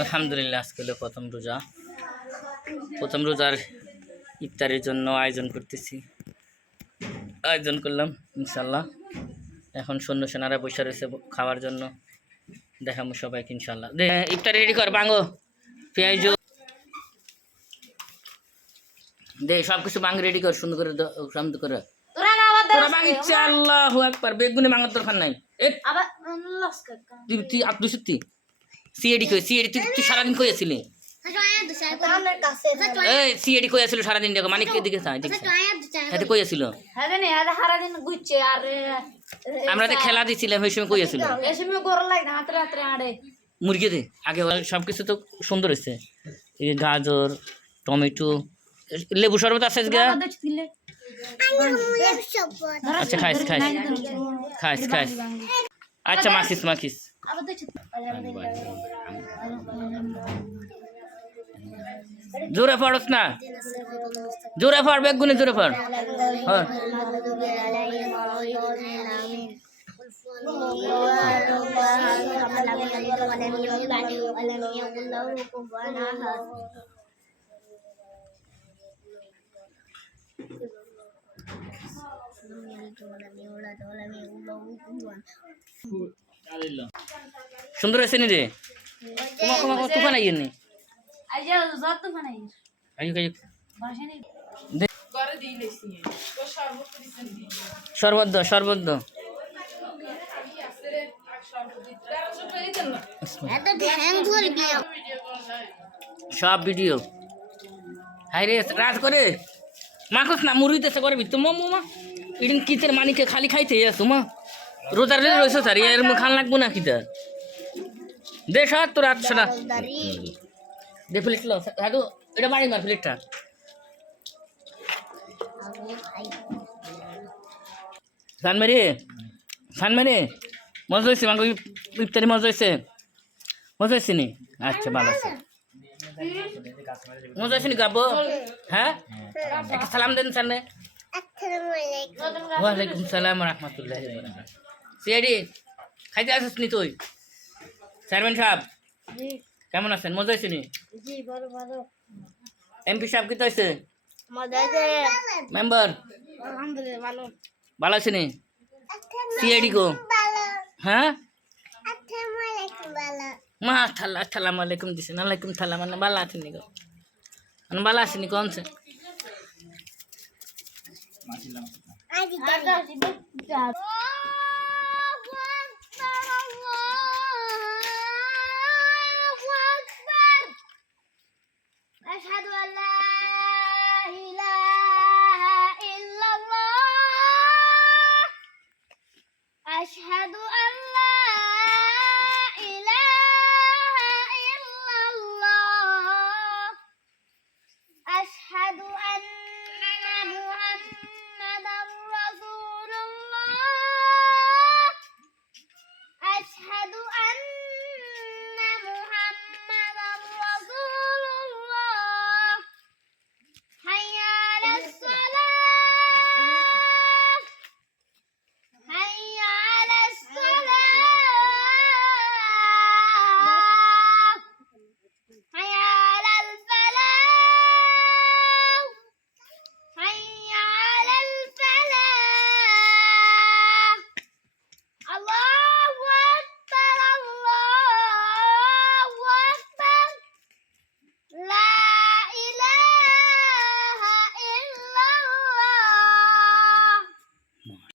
আলহামদুলিল্লাহ আজকে হলো প্রথম রোজা। প্রথম রোজার ইফতারের জন্য আয়োজন করতেছি। আয়োজন করলাম ইনশাল্লাহ এখন সৈন্য সেনারা বসে রয়েছে খাওয়ার জন্য। দেখাবো সবাইকে ইনশাল্লাহ ইফতারি রেডি কর বাঙ্গো পেঁয়াজ দে সব কিছু বাং রেডি কর সুন্দর করে সুন্দর করে। আল্লাহ একবার বেগুনে বাঙার দরকার নাই। তুই তুই সত্যি? সিএডি কই সিএডি তুই তুই সারাদিন কই কাছে এই সিএডি কই আছিল সারাদিন দেখো মানে কে দিকে চাই দেখছ। হাতে কই আছিল হ্যাঁ আমরা তো খেলা দিছিলাম ওই সময় কই মুরগি দে। আগে সব কিছু তো সুন্দর হয়েছে এই গাজর টমেটো লেবু শরবত আছে আচ্ছা খাইস খাইস। খাইস খাইস। আচ্ছা মাখিস মাখিস। জোরে পড়স না জোরে পড় বেগুনে জোরে পড় সুন্দর হয়েছে নি রে? তুফান নি। সব ভিডিও। হাই রে রাত করে। মাখস না মুড়িতেছে করে ভিতর মা মা ইডিন কিতের মানিকে খালি খাইতে আসো মা? রোজার রয়েছে স্যার এর খান লাগবো না কিতা? দে সাত তো রাত সারা দে প্লেট লো হ্যাঁ এটা বাড়ি মার প্লেটটা সানমেরি সানমেরি মজা হয়েছে মাকে ইফতারি মজা হয়েছে। মজা হয়েছে নি? আচ্ছা ভালো আছে। মজা হয়েছে নি গাবো? হ্যাঁ? একটা সালাম দেন সামনে ওয়ালাইকুম সালাম রহমতুল্লাহ সিআইডি খাইতে আসিস নি তুই? চেয়ারম্যান সাহেব কেমন আছেন? মজা হয়েছে নি? জি ভালো ভালো। এমপি সাহেব কিতে হয়েছে? আছে মেম্বার? আলহামদুলিল্লাহ ভালো। ভালো আছে নি? সিআইডি কো? হ্যাঁ? মা থালা থালাম আলাইকুম দিছেন। আলাইকুম থালা মানে ভালো আছেন নি গো? মানে ভালো আছেন নি কোন আজ